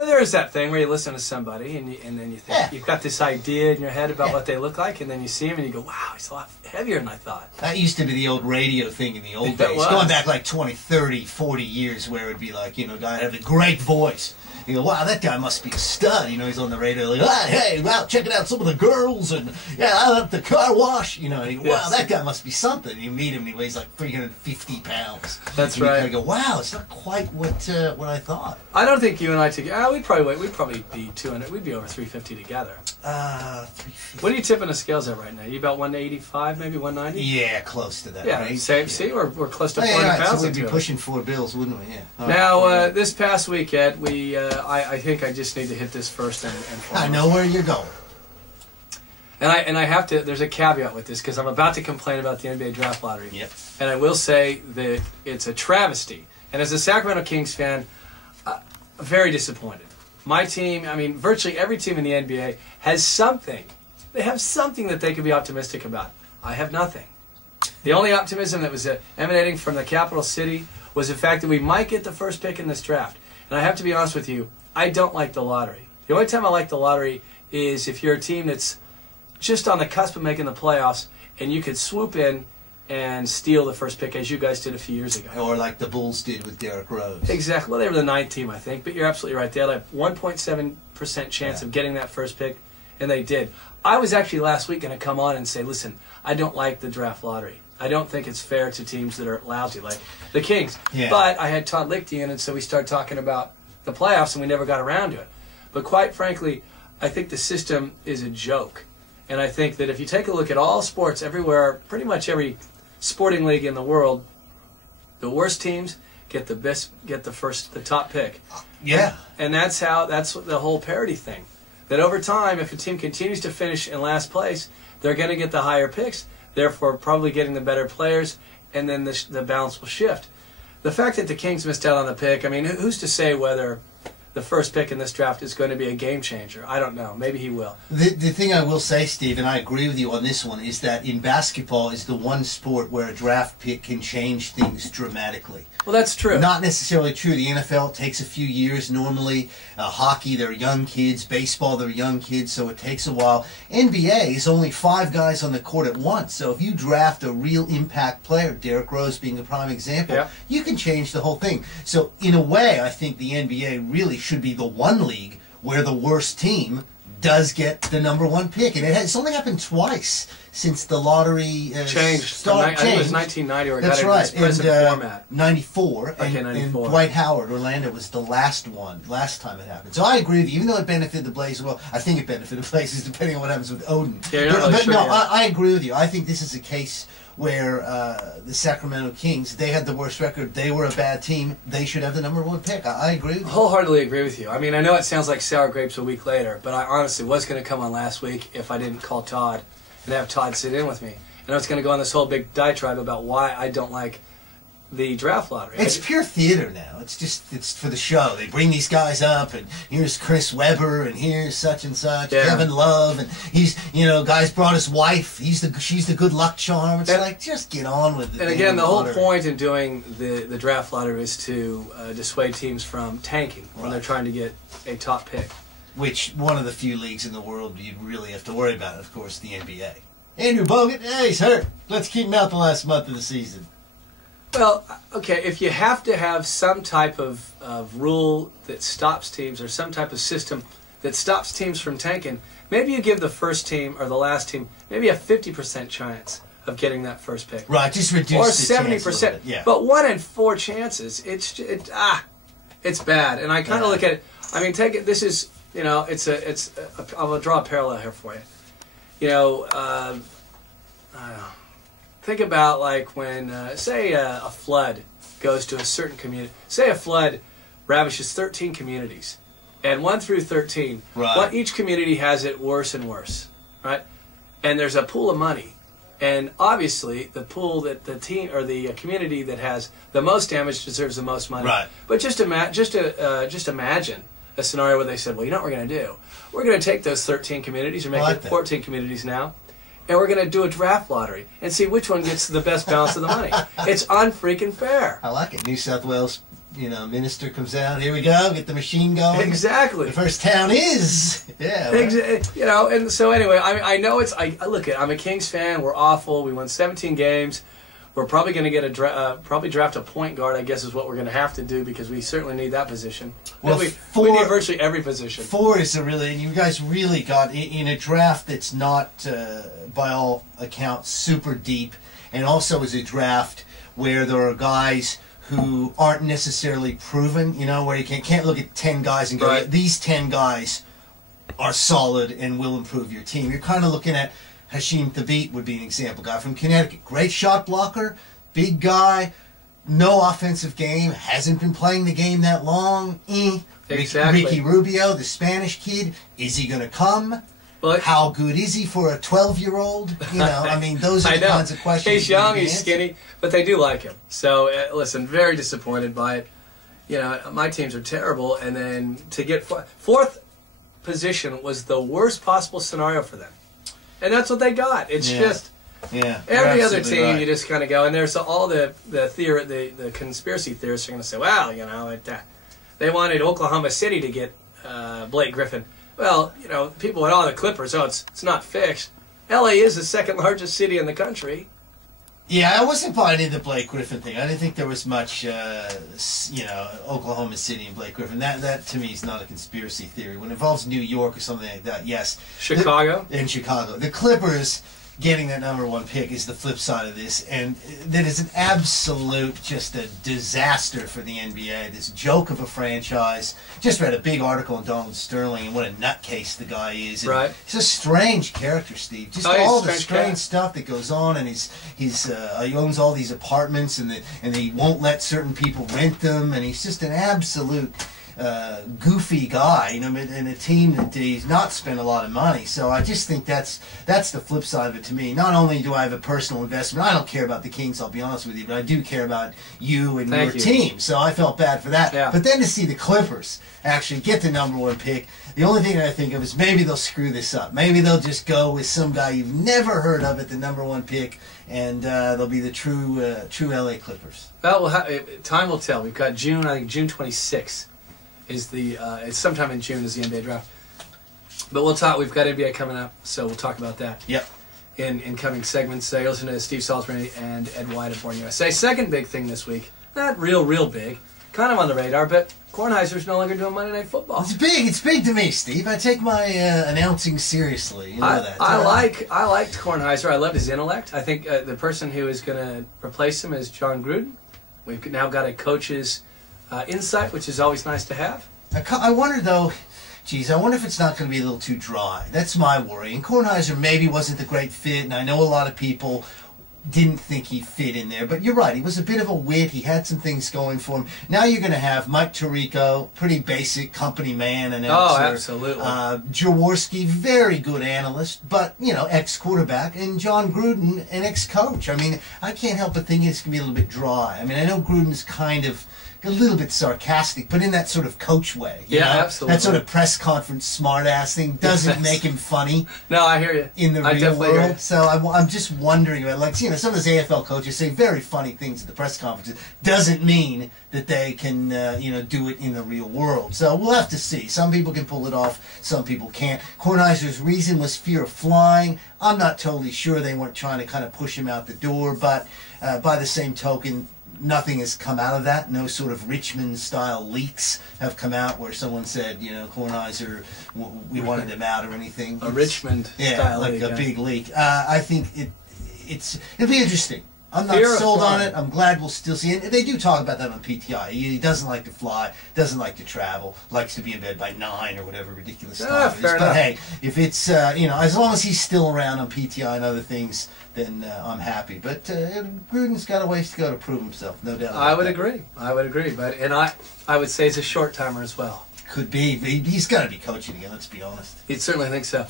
There is that thing where you listen to somebody and then you think you've got this idea in your head about what they look like, and then you see him and you go, wow, he's a lot heavier than I thought. That used to be the old radio thing in the old days, going back like 20, 30, 40 years, where it'd be like, you know, a guy had a great voice. You go, wow, that guy must be a stud. You know, he's on the radio like, oh, hey, wow, checking out some of the girls, and yeah, I love the car wash. You know, and you go, wow, that guy must be something. And you meet him, and he weighs like 350 pounds. That's and right. You kind of go, wow, it's not quite what I thought. I don't think you and I together. We'd probably be 200. We'd be over 350 together. 350. What are you tipping the scales at right now? You about 185, maybe 190? Yeah, close to that. Yeah, right? same. See, we're close to 40 pounds. So we'd be pushing 4 bills, wouldn't we? Yeah. Now, this past weekend, I think I just need to hit this first and foremost. I know where you're going. And I have to. There's a caveat with this because I'm about to complain about the NBA draft lottery. Yep. And I will say that it's a travesty. And as a Sacramento Kings fan, very disappointed. My team, I mean, virtually every team in the NBA has something. They have something that they could be optimistic about. I have nothing. The only optimism that was emanating from the capital city was the fact that we might get the first pick in this draft. And I have to be honest with you, I don't like the lottery. The only time I like the lottery is if you're a team that's just on the cusp of making the playoffs and you could swoop in and steal the first pick, as you guys did a few years ago. Or like the Bulls did with Derrick Rose. Exactly. Well, they were the 9th team, I think, but you're absolutely right. They had a 1.7% chance of getting that first pick, and they did. I was actually last week going to come on and say, listen, I don't like the draft lottery. I don't think it's fair to teams that are lousy, like the Kings. Yeah. But I had Todd Lichty in, and so we started talking about the playoffs, and we never got around to it. But quite frankly, I think the system is a joke. And I think that if you take a look at all sports everywhere, pretty much every sporting league in the world, the worst teams get the top pick. Yeah. And that's the whole parity thing. That over time, if a team continues to finish in last place, they're going to get the higher picks, therefore probably getting the better players, and then the balance will shift. The fact that the Kings missed out on the pick, I mean, who's to say whether the first pick in this draft is going to be a game changer? I don't know. Maybe he will. The thing I will say, Steve, and I agree with you on this one, is that in basketball is the one sport where a draft pick can change things dramatically. Well, that's true. Not necessarily true. The NFL takes a few years normally. Hockey, they're young kids. Baseball, they're young kids, so it takes a while. NBA is only 5 guys on the court at once. So if you draft a real impact player, Derrick Rose being a prime example, you can change the whole thing. So in a way, I think the NBA really should be the one league where the worst team does get the #1 pick, and it's only happened twice since the lottery changed. I think it was 1990 or that's got right. in its present format. 94, okay, 94. And Dwight Howard, Orlando was the last time it happened. So I agree with you. Even though it benefited the Blazers, well, I think it benefited the Blazers depending on what happens with Odin. Yeah, you're not really sure, I agree with you. I think this is a case where the Sacramento Kings, they had the worst record. They were a bad team. They should have the #1 pick. I agree with you. Wholeheartedly agree with you. I mean, I know it sounds like sour grapes a week later, but I honestly was going to come on last week if I didn't call Todd and have Todd sit in with me. And I was going to go on this whole big diatribe about why I don't like the draft lottery. It's pure theater now. It's for the show. They bring these guys up, and here's Chris Webber, and here's such and such, Kevin Love, and he's, guys brought his wife. She's the good luck charm. It's like, just get on with it. And again, the whole point in doing the draft lottery is to dissuade teams from tanking when they're trying to get a top pick. Which one of the few leagues in the world you really have to worry about, of course, the NBA. Andrew Bogut, he's hurt. Let's keep him out the last month of the season. Well, okay, if you have to have some type of rule that stops teams or some type of system that stops teams from tanking, maybe you give the first team or the last team maybe a 50% chance of getting that first pick. Right, just reduce or the 70%. Yeah. But 1 in 4 chances, it's bad. And I kind of look at it. I mean, take it. This is I'll draw a parallel here for you. I don't know. Think about like when, say, a flood goes to a certain community. Say a flood ravishes 13 communities, and 1 through 13, each community has it worse and worse, right? And there's a pool of money, and obviously the pool that the team or the community that has the most damage deserves the most money. Right. But just imagine a scenario where they said, well, you know what we're going to do? We're going to take those 13 communities, or make it 14 communities now, and we're going to do a draft lottery and see which one gets the best balance of the money. It's unfreaking fair. I like it. New South Wales minister comes out. Here we go. Get the machine going. Exactly. The first town is. Yeah. Right? And so anyway, I know it's. I look at. I'm a Kings fan. We're awful. We won 17 games. We're probably going to get probably draft a point guard. I guess is what we're going to have to do because we certainly need that position. Well, we need virtually every position. 4 is you guys really got in a draft that's not by all accounts super deep, and also is a draft where there are guys who aren't necessarily proven. Where you can't look at 10 guys and go, right. These 10 guys are solid and will improve your team. You're kind of looking at. Hashim Thabit would be an example. Guy from Connecticut. Great shot blocker. Big guy. No offensive game. Hasn't been playing the game that long. Exactly. Ricky Rubio, the Spanish kid. Is he going to come? Well, how good is he for a 12-year-old? Those are the kinds of questions. He's young, he's skinny, but they do like him. So, listen, very disappointed by it. My teams are terrible, and then to get fourth position was the worst possible scenario for them. And that's what they got. It's just every other team. Right. You just kind of go, and there's all the conspiracy theorists are going to say, well, they wanted Oklahoma City to get Blake Griffin. Well, people went, the Clippers. Oh, it's not fixed. L.A. is the second largest city in the country. Yeah, I wasn't buying into the Blake Griffin thing. I didn't think there was much, Oklahoma City and Blake Griffin. That to me is not a conspiracy theory. When it involves New York or something like that, yes. Chicago? In Chicago. The Clippers getting that #1 pick is the flip side of this, and that is an absolute, just a disaster for the NBA. This joke of a franchise. Just read a big article on Donald Sterling and what a nutcase the guy is. And right. He's a strange character, Steve. Just all the strange stuff that goes on, and he owns all these apartments, and he won't let certain people rent them, and he's just an absolute goofy guy, in a team that he's not spent a lot of money. So I just think that's the flip side of it to me. Not only do I have a personal investment, I don't care about the Kings, I'll be honest with you, but I do care about you and your team. So I felt bad for that. Yeah. But then to see the Clippers actually get the #1 pick, the only thing I think of is maybe they'll screw this up. Maybe they'll just go with some guy you've never heard of at the #1 pick, and they'll be the true LA Clippers. Well, time will tell. We've got June 26th. It's sometime in June is the NBA draft. But we'll talk. We've got NBA coming up, so we'll talk about that. Yep. In coming segments. You're listening to Steve Salisbury and Ed Wyatt of Born USA. Second big thing this week, not real big, kind of on the radar, but Kornheiser's no longer doing Monday Night Football. It's big. It's big to me, Steve. I take my announcing seriously. You know that. I liked Kornheiser. I loved his intellect. I think the person who is going to replace him is Jon Gruden. We've now got a coach's insight, which is always nice to have. I wonder, though, I wonder if it's not going to be a little too dry. That's my worry. And Kornheiser maybe wasn't the great fit, and I know a lot of people didn't think he fit in there. But you're right, he was a bit of a wit. He had some things going for him. Now you're going to have Mike Tirico, pretty basic company man announcer. Oh, absolutely. Jaworski, very good analyst, but, ex-quarterback. And Jon Gruden, an ex-coach. I mean, I can't help but think it's going to be a little bit dry. I mean, I know Gruden's kind of a little bit sarcastic, but in that sort of coach way. You know? Absolutely. That sort of press conference smart-ass thing doesn't make him funny. No, I hear you. In the real world. So I'm just wondering about, some of those AFL coaches say very funny things at the press conferences. Doesn't mean that they can, do it in the real world. So we'll have to see. Some people can pull it off. Some people can't. Kornheiser's reason was fear of flying. I'm not totally sure they weren't trying to kind of push him out the door, but by the same token, nothing has come out of that. No sort of Richmond-style leaks have come out where someone said, Kornheiser, we wanted him out or anything. A Richmond-style leak. Like a big leak. I think it'll be interesting. I'm not Fear sold on it. I'm glad we'll still see it. They do talk about that on PTI. He doesn't like to fly, doesn't like to travel, likes to be in bed by 9 or whatever ridiculous time it is. But hey, if it's, as long as he's still around on PTI and other things, then I'm happy. But Gruden's got a ways to go to prove himself, no doubt. I would agree. I would say he's a short timer as well. Could be. He's got to be coaching again, let's be honest. He'd certainly think so.